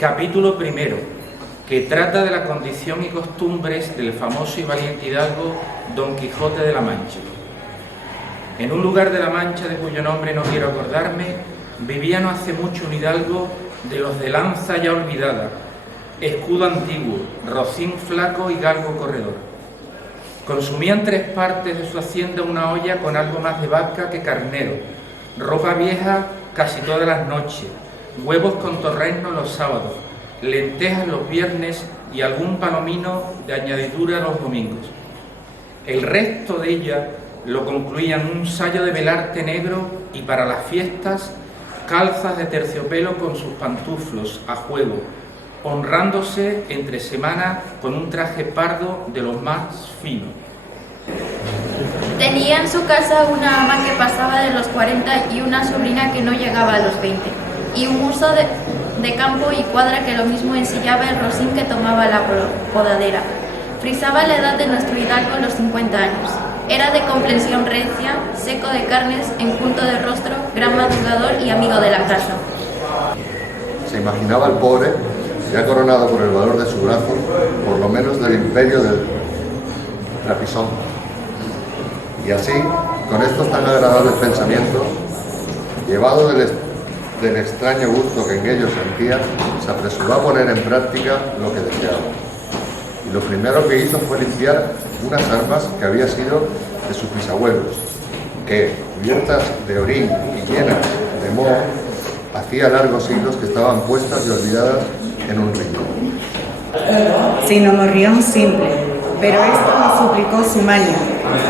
Capítulo primero, que trata de la condición y costumbres del famoso y valiente hidalgo Don Quijote de la Mancha. En un lugar de la Mancha, de cuyo nombre no quiero acordarme, vivía no hace mucho un hidalgo de los de lanza ya olvidada, escudo antiguo, rocín flaco y galgo corredor. Consumían 3 partes de su hacienda una olla con algo más de vaca que carnero, ropa vieja casi todas las noches, huevos con torrezno los sábados, lentejas los viernes y algún palomino de añadidura los domingos. El resto de ella lo concluían un sayo de velarte negro y para las fiestas calzas de terciopelo con sus pantuflos a juego, honrándose entre semana con un traje pardo de los más finos. Tenía en su casa una ama que pasaba de los 40 y una sobrina que no llegaba a los 20, y un uso de campo y cuadra que lo mismo ensillaba el rocín que tomaba la podadera. Frisaba la edad de nuestro hidalgo los 50 años. Era de complexión recia, seco de carnes, enjuto de rostro, gran madrugador y amigo de la casa. Se imaginaba al pobre, ya coronado por el valor de su brazo, por lo menos del imperio del trapisón. Y así, con estos tan agradables pensamientos, llevado del extraño gusto que en ellos sentía, se apresuró a poner en práctica lo que deseaba. Y lo primero que hizo fue limpiar unas armas que había sido de sus bisabuelos, que, cubiertas de orín y llenas de moho, hacía largos siglos que estaban puestas y olvidadas en un rincón. Sino morrión simple, pero esto no suplicó su maña,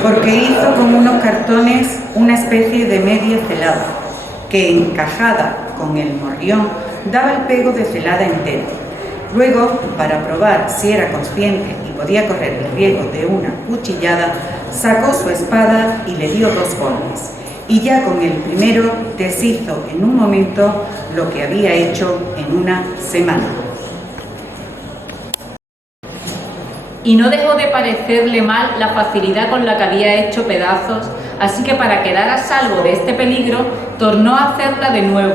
porque hizo con unos cartones una especie de media celada, que encajada con el morrión daba el pego de celada entero. Luego, para probar si era consciente y podía correr el riesgo de una cuchillada, sacó su espada y le dio 2 golpes, y ya con el primero deshizo en un momento lo que había hecho en una semana. Y no dejó de parecerle mal la facilidad con la que había hecho pedazos, así que para quedar a salvo de este peligro, tornó a hacerla de nuevo,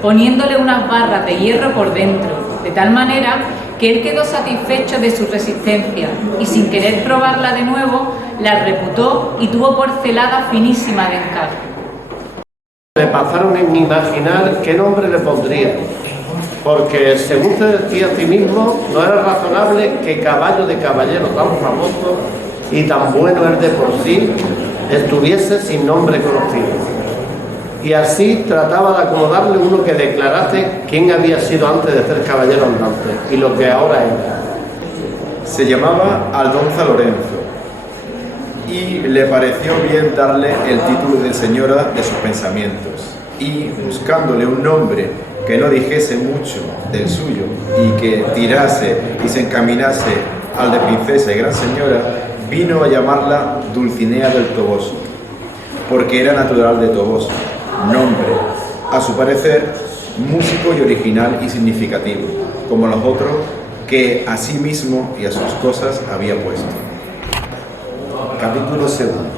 poniéndole unas barras de hierro por dentro, de tal manera que él quedó satisfecho de su resistencia y sin querer probarla de nuevo, la reputó y tuvo por celada finísima de encaje. Le pasaron en imaginar qué nombre le pondría, porque según se decía a sí mismo, no era razonable que caballo de caballero tan famoso y tan bueno él de por sí estuviese sin nombre conocido. Y así trataba de acomodarle uno que declarase quién había sido antes de ser caballero andante y lo que ahora era. Se llamaba Aldonza Lorenzo y le pareció bien darle el título de señora de sus pensamientos, y buscándole un nombre que no dijese mucho del suyo y que tirase y se encaminase al de princesa y gran señora, vino a llamarla Dulcinea del Toboso, porque era natural de Toboso, nombre, a su parecer, músico y original y significativo, como los otros que a sí mismo y a sus cosas había puesto. Capítulo segundo,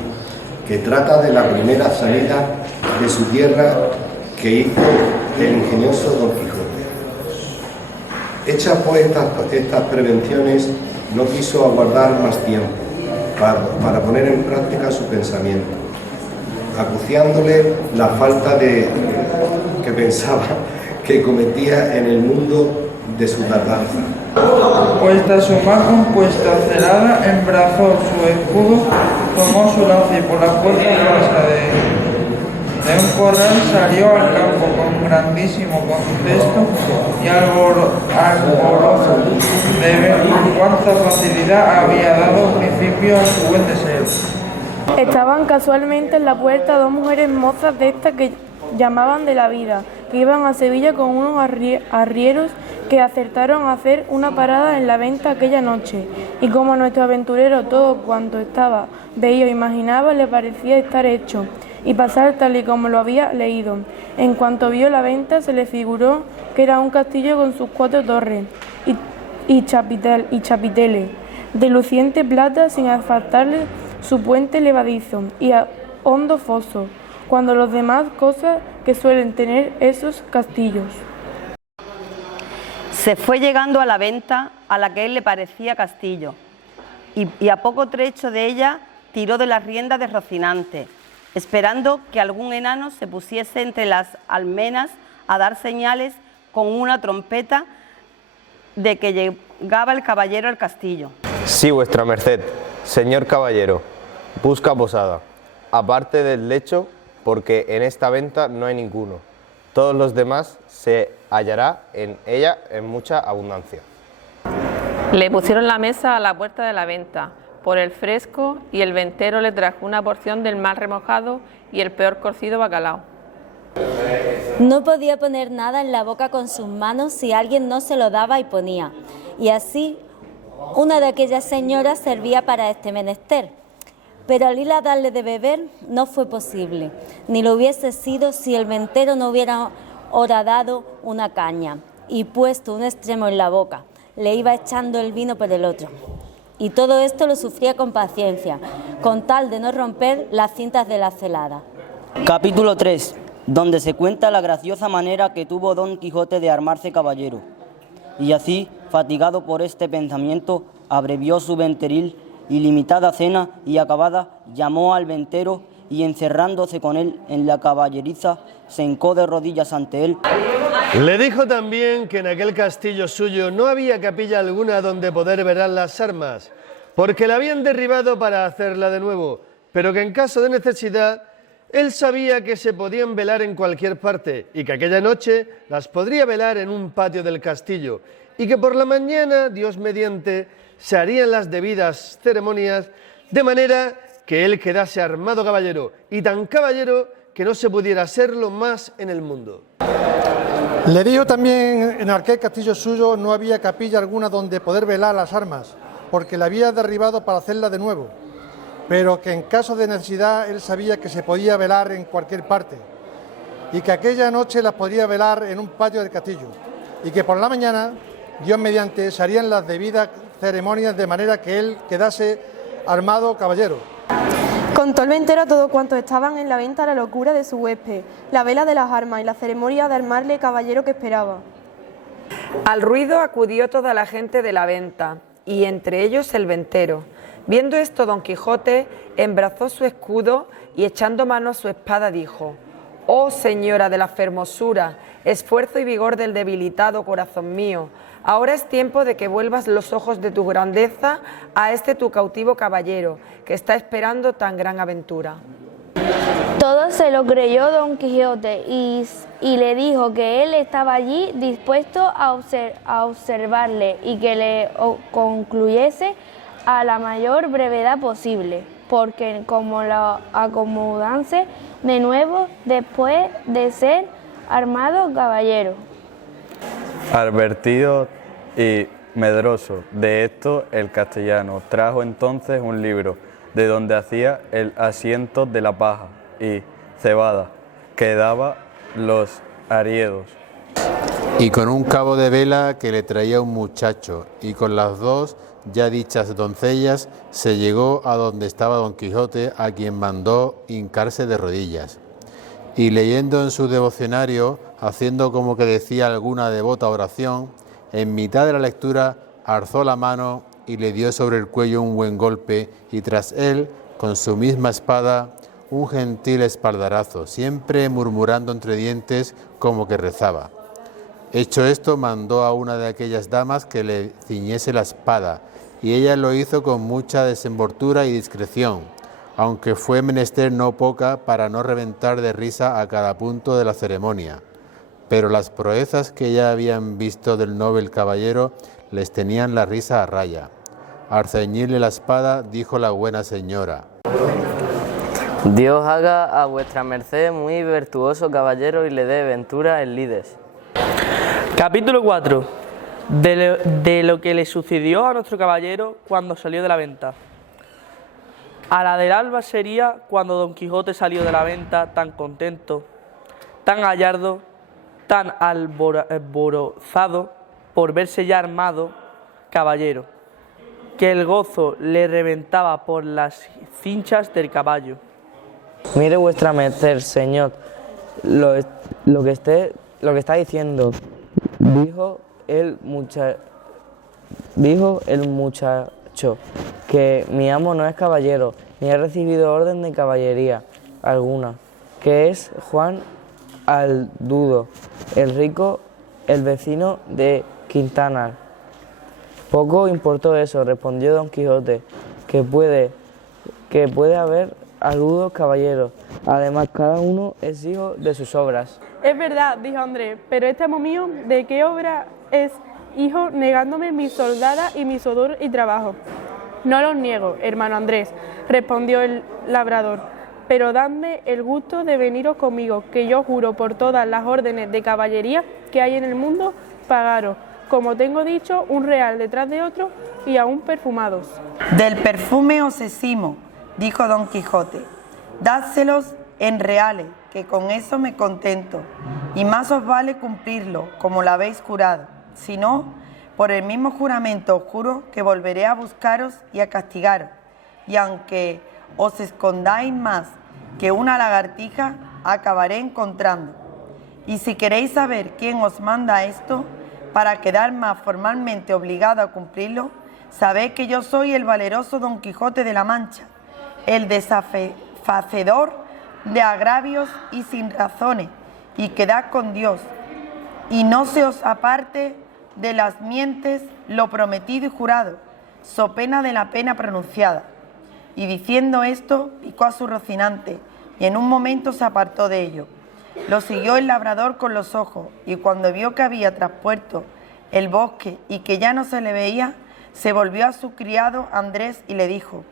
que trata de la primera salida de su tierra que hizo el ingenioso Don Quijote. Hechas pues estas prevenciones, no quiso aguardar más tiempo para poner en práctica su pensamiento, acuciándole la falta que pensaba que cometía en el mundo de su tardanza. Puesta su mano compuesta celada, embrazó su escudo, tomó su lanza y por la puerta de un corral salió al campo con grandísimo contesto y alborozo de ver con cuánta facilidad había dado principio a su buen deseo. Estaban casualmente en la puerta 2 mujeres mozas de estas que llamaban de la vida, que iban a Sevilla con unos arrieros que acertaron a hacer una parada en la venta aquella noche, y como a nuestro aventurero todo cuanto estaba, veía o imaginaba, le parecía estar hecho, y pasar tal y como lo había leído. En cuanto vio la venta, se le figuró que era un castillo con sus 4 torres y chapiteles, de luciente plata, sin faltarle su puente levadizo y a hondo foso, cuando los demás cosas que suelen tener esos castillos. Se fue llegando a la venta a la que él le parecía castillo, y a poco trecho de ella tiró de las riendas de Rocinante, esperando que algún enano se pusiese entre las almenas a dar señales con una trompeta de que llegaba el caballero al castillo. Sí, vuestra merced, señor caballero, busca posada, aparte del lecho, porque en esta venta no hay ninguno. Todos los demás se hallará en ella en mucha abundancia. Le pusieron la mesa a la puerta de la venta, por el fresco, y el ventero le trajo una porción del mal remojado y el peor cocido bacalao. No podía poner nada en la boca con sus manos si alguien no se lo daba y ponía. Y así, una de aquellas señoras servía para este menester. Pero al ir a darle de beber no fue posible, ni lo hubiese sido si el ventero no hubiera horadado una caña y puesto un extremo en la boca. Le iba echando el vino por el otro. Y todo esto lo sufría con paciencia, con tal de no romper las cintas de la celada. Capítulo 3, donde se cuenta la graciosa manera que tuvo Don Quijote de armarse caballero. Y así, fatigado por este pensamiento, abrevió su venteril y limitada cena, y acabada, llamó al ventero y, encerrándose con él en la caballeriza, se hincó de rodillas ante él. Le dijo también que en aquel castillo suyo no había capilla alguna donde poder velar las armas, porque la habían derribado para hacerla de nuevo, pero que en caso de necesidad él sabía que se podían velar en cualquier parte y que aquella noche las podría velar en un patio del castillo, y que por la mañana, Dios mediante, se harían las debidas ceremonias, de manera que él quedase armado caballero, y tan caballero que no se pudiera serlo más en el mundo. Le dijo también en aquel castillo suyo no había capilla alguna donde poder velar las armas, porque la había derribado para hacerla de nuevo, pero que en caso de necesidad él sabía que se podía velar en cualquier parte, y que aquella noche las podría velar en un patio del castillo, y que por la mañana, Dios mediante, se harían las debidas ceremonias de manera que él quedase armado caballero. Contó el ventero a todos cuantos estaban en la venta la locura de su huésped, la vela de las armas y la ceremonia de armarle caballero que esperaba. Al ruido acudió toda la gente de la venta, y entre ellos el ventero. Viendo esto, Don Quijote embrazó su escudo y, echando mano a su espada, dijo: «Oh señora de la fermosura, esfuerzo y vigor del debilitado corazón mío, ahora es tiempo de que vuelvas los ojos de tu grandeza a este tu cautivo caballero, que está esperando tan gran aventura». Todo se lo creyó Don Quijote y le dijo que él estaba allí dispuesto a observarle y que le concluyese a la mayor brevedad posible, porque como lo acomodase de nuevo después de ser armado caballero. Advertido y medroso de esto, el castellano trajo entonces un libro de donde hacía el asiento de la paja y cebada que daba los ariedos. Y con un cabo de vela que le traía un muchacho, y con las dos ya dichas doncellas, se llegó a donde estaba Don Quijote, a quien mandó hincarse de rodillas. Y leyendo en su devocionario, haciendo como que decía alguna devota oración, en mitad de la lectura alzó la mano y le dio sobre el cuello un buen golpe, y tras él, con su misma espada, un gentil espaldarazo, siempre murmurando entre dientes como que rezaba. Hecho esto, mandó a una de aquellas damas que le ciñese la espada, y ella lo hizo con mucha desenvoltura y discreción, aunque fue menester no poca para no reventar de risa a cada punto de la ceremonia. Pero las proezas que ya habían visto del noble caballero les tenían la risa a raya. Al ceñirle la espada, dijo la buena señora: Dios haga a vuestra merced muy virtuoso caballero y le dé ventura en lides. Capítulo 4. De lo que le sucedió a nuestro caballero cuando salió de la venta. A la del alba sería cuando Don Quijote salió de la venta tan contento, tan gallardo, tan alborozado por verse ya armado caballero, que el gozo le reventaba por las cinchas del caballo. Mire vuestra merced, señor, lo que está diciendo. Dijo el muchacho que mi amo no es caballero, ni ha recibido orden de caballería alguna, que es Juan Aldudo, el rico, el vecino de Quintanar. Poco importó eso, respondió Don Quijote, que puede haber aludos caballeros, además cada uno es hijo de sus obras. Es verdad, dijo Andrés, pero este amo mío, ¿de qué obra es hijo negándome mi soldada y mi sudor y trabajo? No los niego, hermano Andrés, respondió el labrador, pero dadme el gusto de veniros conmigo, que yo juro por todas las órdenes de caballería que hay en el mundo, pagaros, como tengo dicho, un real detrás de otro y aún perfumados. Del perfume os esimo, dijo Don Quijote, dádselos en reales, que con eso me contento, y más os vale cumplirlo, como lo habéis jurado, si no, por el mismo juramento os juro que volveré a buscaros y a castigaros, y aunque os escondáis más que una lagartija, acabaré encontrando. Y si queréis saber quién os manda esto, para quedar más formalmente obligado a cumplirlo, sabed que yo soy el valeroso Don Quijote de la Mancha, el desfacedor de agravios y sin razones, y quedad con Dios, y no se os aparte de las mientes lo prometido y jurado, so pena de la pena pronunciada. Y diciendo esto, picó a su Rocinante, y en un momento se apartó de ello. Lo siguió el labrador con los ojos, y cuando vio que había traspuesto el bosque y que ya no se le veía, se volvió a su criado Andrés y le dijo: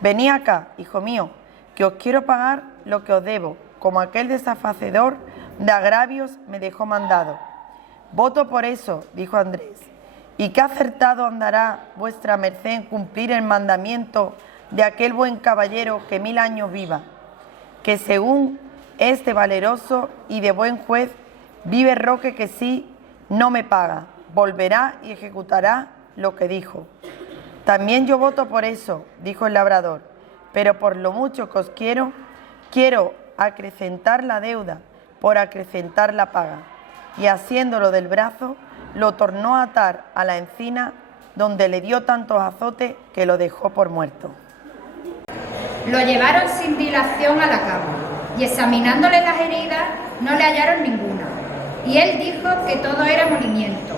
venid acá, hijo mío, que os quiero pagar lo que os debo, como aquel desfacedor de agravios me dejó mandado. Voto por eso, dijo Andrés, y qué acertado andará vuestra merced en cumplir el mandamiento de aquel buen caballero que 1000 años viva, que según este valeroso y de buen juez, vive Roque que sí no me paga, volverá y ejecutará lo que dijo. También yo voto por eso, dijo el labrador, pero por lo mucho que os quiero acrecentar la deuda por acrecentar la paga. Y asiéndolo del brazo, lo tornó a atar a la encina, donde le dio tantos azotes que lo dejó por muerto. Lo llevaron sin dilación a la cama, y examinándole las heridas no le hallaron ninguna, y él dijo que todo era molimiento,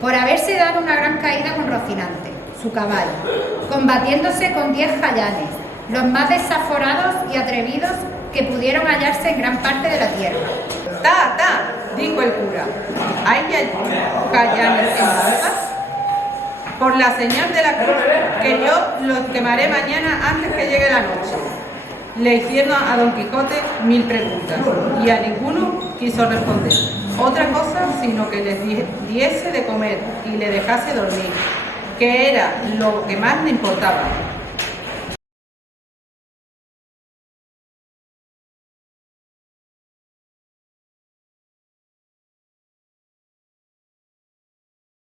por haberse dado una gran caída con Rocinante, su caballo, combatiéndose con 10 jayanes, los más desaforados y atrevidos que pudieron hallarse en gran parte de la tierra. Dijo el cura, ¿hay ya jayanes en lanzas? Por la señal de la cruz, que yo los quemaré mañana antes que llegue la noche. Le hicieron a Don Quijote 1000 preguntas, y a ninguno quiso responder otra cosa sino que les diese de comer y le dejase dormir, que era lo que más le importaba.